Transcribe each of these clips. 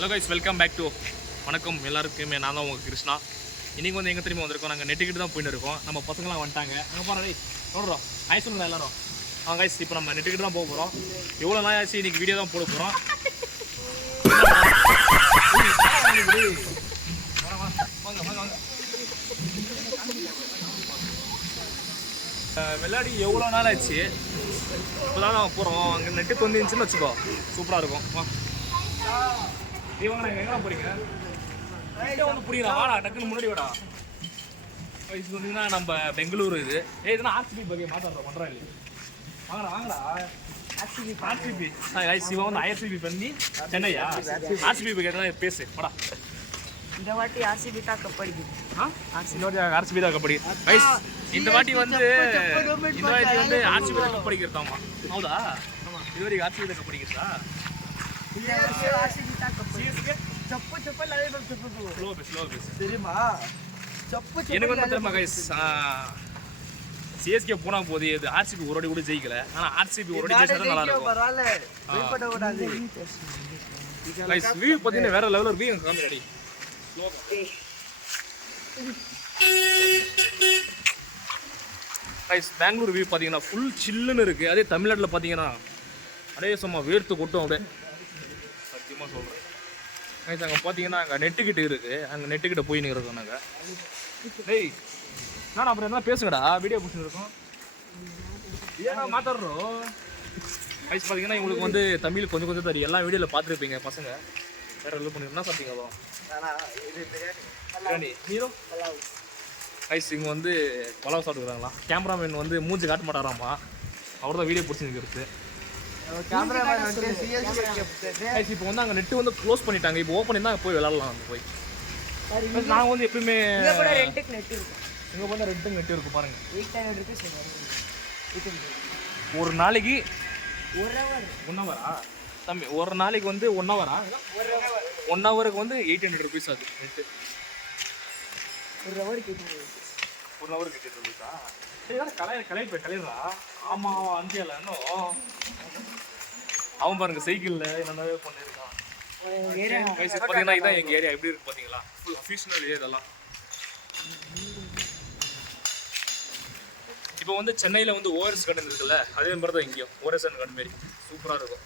Hello guys, welcome back to வணக்கம் எல்லாருக்குமே. நான் தான் உங்கள் கிருஷ்ணா. இன்றைக்கி வந்து எங்கே திரும்பி வந்திருக்கோம், நாங்கள் நெட்டுக்கிட்டு தான் போயிட்டு இருக்கோம். நம்ம பசங்களாம் வந்துட்டாங்க. அங்கே போகிறோம் சொல்கிறோம் ஆய் சொல்லுங்கள் எல்லோரும். கைஸ், இப்போ நம்ம நெட்டுக்கிட்டு தான் போக போகிறோம். எவ்வளோ நாள் ஆச்சு, இன்றைக்கி வீடியோ தான் போட போகிறோம். விளையாடி எவ்வளோ நாள் ஆச்சு, இப்போ தான் நாங்கள் போகிறோம். அங்கே நெட்டுக்கு வந்து இருந்துச்சுன்னு வச்சுக்கோ, சூப்பராக இருக்கும். இவங்க நாங்கள் எங்கே போகிறீங்க வந்து புரியுதா? வாடா டக்குன்னு முன்னாடி வாடா. இது வந்தீங்கன்னா நம்ம பெங்களூரு. இதுனா ஆர்சிபி பகை மாத்தாடுறோம் பண்ணுறா இல்லையா? வாங்கடா வாங்கடா. ஆர்சிபி சிவா வந்து ஐஆர்சிபி பண்ணி சென்னையா ஆர்சிபி பகை தான் பேசு வாடா. இந்த வாட்டி ஆர்சிபி தான் கப்படிக்குது. ஆர்சிபி தான் கப்படி. இந்த வாட்டி வந்து ஆர்சிபி தான் கப்படிக்கிறதாமா. ஹவுதா? இது வரைக்கும் ஆர்சிபி தான் கப்படிக்கிறதா? எனக்கு வந்து தெரியுமா கைஸ், சிஎஸ்கே போனா போது இது ஆர்சிபி ஒரு வாட்டி கூட ஜெயிக்கல. ஆனா ஆர்சிபி ஒரு வாட்டி ஜெயிச்சா நல்லா இருக்கும். கைஸ், வியூ பாத்தீங்கன்னா வேற லெவல்ல இருக்கு. எங்க காமெடி அடி கைஸ், பெங்களூர் வியூ பாத்தீங்கன்னா ஃபுல் சில்லுன்னு இருக்கு. அதே தமிழ்நாட்டில் பாத்தீங்கன்னா அப்படியே சும்மா வேர்த்து கொட்டும். அப்படியே சத்தியமாக சொல்கிறேன் கைஸ். அங்கே பார்த்தீங்கன்னா அங்கே நெட்டுக்கிட்ட இருக்குது. அங்கே நெட்டுக்கிட்ட போய் நிற்கிறோம் நாங்கள். டேய் நான் அப்புறம் என்ன பேசுங்கடா, வீடியோ பிடிச்சிட்டு இருக்கோம். ஏன்னா மாத்தாடுறோம் கைஸ். பார்த்தீங்கன்னா இவங்களுக்கு வந்து தமிழ் கொஞ்சம் கொஞ்சம் தெரியும். எல்லா வீடியோவில் பார்த்துருப்பீங்க பசங்க. வேறு எல்லாம் பண்ணி என்ன சாப்பிட்டீங்க? பிரியாணி நீரும் கைஸ். இங்கே வந்து பலாவ் சாப்பிட்டுக்கிறாங்களா? கேமராமேன் வந்து மூஞ்சி காட்ட மாட்டாராமா. அவர் தான் வீடியோ பிடிச்சிருக்கு. இப்போ வந்து அங்கே நெட்டு வந்து க்ளோஸ் பண்ணிட்டாங்க. இப்போ ஓப்பன் பண்ணி தான் போய் விளாட்லாம். அங்கே போய் நாங்கள் வந்து எப்பயுமே இங்கே போனால் ரெண்டுக்கு நெட்டு இருக்கும் பாருங்க. ஒரு நாளைக்கு 1 ஹவரா தம்பி? ஒரு நாளைக்கு வந்து 1 ஹவரா? 1 ஹவருக்கு வந்து 800 rupees ஆகுது நெட்டு. ஒரு ஹவருக்கு 800 rupees-ஆ? கலையிடா. ஆமாம், அஞ்சியல இன்னும் அவன் பாருங்க சைக்கிளில் என்னென்னவே பண்ணியிருக்கான். பார்த்தீங்கன்னா இதான் எங்கள் ஏரியா. எப்படி இருக்கு பார்த்தீங்களா? ஃபுல் அஃபிஷியல் ஏரியா இதெல்லாம். இப்போ வந்து சென்னையில் வந்து ஓஆர்எஸ் கார்டன் இருக்குல்ல, அதே மாதிரி தான் இங்கேயும் ஓஆர்எஸ் கார்டன் மாரி சூப்பராக இருக்கும்.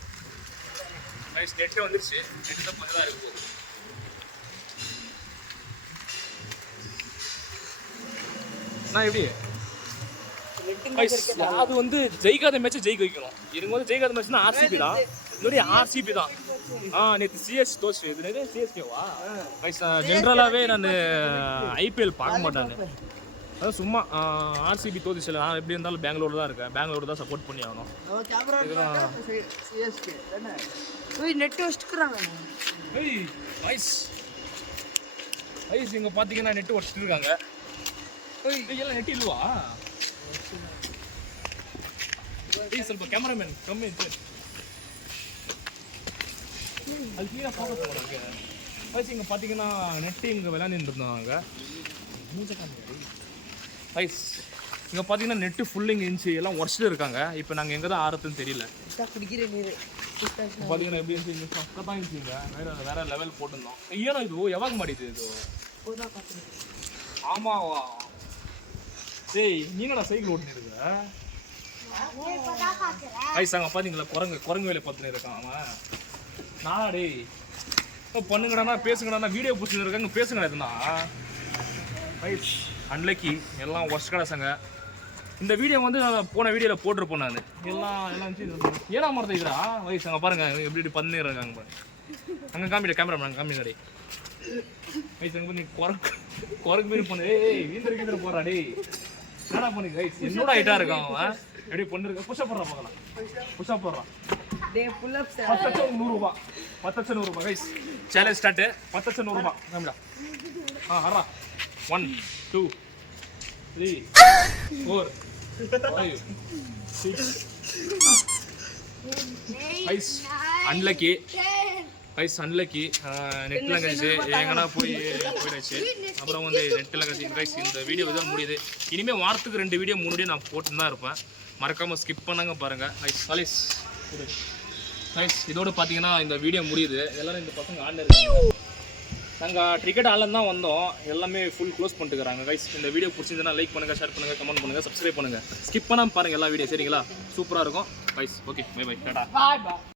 நைஸ். நெட்டு வந்துருச்சு. நெட்டு தான் கொஞ்சம் தான் இருக்கும். நான் எப்படி அது வந்து ஜெயிக்காத மேட்ச் ஜெயிக்க வைக்கணும். எனக்கு வந்து ஜெயிக்காத மேட்ச்னா ஆர்சிபி தான். இதோடைய ஆர்சிபி தான். நேற்று சிஎஸ் தோச்சு. இது நிறைய சிஎஸ்கேவா? ஜென்ரலாகவே நான் ஐபிஎல் பார்க்க மாட்டாங்க. அதான் சும்மா ஆர்சிபி தோத்துச்சு. நான் எப்படி இருந்தாலும் பெங்களூர் தான் இருக்கேன். பெங்களூர் தான் சப்போர்ட் பண்ணி ஆகணும். இங்கே பார்த்தீங்கன்னா நெட்டு உடச்சிட்டு இருக்காங்க. எல்லாம் நெட் இல்லவா? ಸ್ವಲ್ಪ கேமராமேன் கம்மி அது கீழே ஃபோக்கஸ் பண்ணுறாங்க. கைஸ், இங்கே பார்த்தீங்கன்னா நெட்டு இங்கே விளையாண்டுட்டு இருந்தாங்க. கைஸ், இங்கே பார்த்தீங்கன்னா நெட்டு ஃபுல் இங்கே இருந்துச்சு. எல்லாம் உடச்சிட்டு இருக்காங்க. இப்போ நாங்கள் எங்கே தான் ஆறுறதுன்னு தெரியல. பார்த்தீங்கன்னா எப்படி இருந்துச்சு? பக்கம் தான் இருந்துச்சுங்க. வேற லெவல் போட்டிருந்தோம். ஏன்னா இது எவாக மாட்டேது இது. ஆமாவா? டேய், நீங்களா சைக்கிள் ஓட்டினு இருக்க? ஐஸ், அங்கே பார்த்தீங்களா குரங்கு வேலை பார்த்துன்னு இருக்கான் அவன். நானா டேய் பண்ணுங்கடாண்ணா, பேசுங்கடாண்ணா, வீடியோ பிடிச்சின்னு இருக்காங்க, பேசுங்கடா. இதுனா ஐஸ் அன்லக்கி எல்லாம் ஒர்ஸ்ட் கடைசாங்க. இந்த வீடியோ வந்து நான் போன வீடியோவில் போட்டிருப்போம். நான் எல்லாம் ஏன்னா மரத்தை இதுடா வயசு. அங்கே பாருங்க எப்படி பண்ணிடுறாங்க பாருங்க. அங்கே காமிட கேமரா நாங்கள் காமிட டே வயசு. அங்கே பண்ணி குரங்கு மாரி பண்ணு. வீந்திர போறா டேய். என்னடா பண்ணி கைஸ்? என்னோட ஹைட்டா இருக்கான் அவன். எப்படி பண்ணிருக்க? புஷ்அப் போடுறான் பார்க்கலாம். புஷ்அப் போடுறான். 10,100 ரூபாய். 10,100 ரூபாய் கைஸ். Challenge start. 10,100 ரூபாய் காமிடா. Hara 1 2 3 4 5 6 guys. Unlucky guys, unlucky. நெட்டில் கழிச்சு எங்கன்னா போயிடுச்சு. அப்புறம் வந்து நெட்டில் கழிச்சு கைஸ். இந்த வீடியோ தான் முடியுது. இனிமேல் வாரத்துக்கு 2 வீடியோ 3 வீடியோ நான் போட்டு தான் இருப்பேன். மறக்காமல் ஸ்கிப் பண்ணாங்க பாருங்கள் கைஸ். ரைஸ் இதோடு பார்த்தீங்கன்னா இந்த வீடியோ முடியுது. எல்லாரும் இந்த பசங்க ஆன்ல இருக்காங்க. நாங்கள் டிக்கெட் ஆன்லைன் தான் வந்தோம். எல்லாமே ஃபுல் க்ளோஸ் பண்ணிட்டுருக்காங்க கைஸ். இந்த வீடியோ பிடிச்சிருந்தா லைக் பண்ணுங்கள், ஷேர் பண்ணுங்கள், கமெண்ட் பண்ணுங்கள், சப்ஸ்கிரைப் பண்ணுங்கள். ஸ்கிப் பண்ணாமல் பாருங்கள் எல்லா வீடியோ சரிங்களா? சூப்பராக இருக்கும் guys. Okay bye bye tata. Bye பாய்.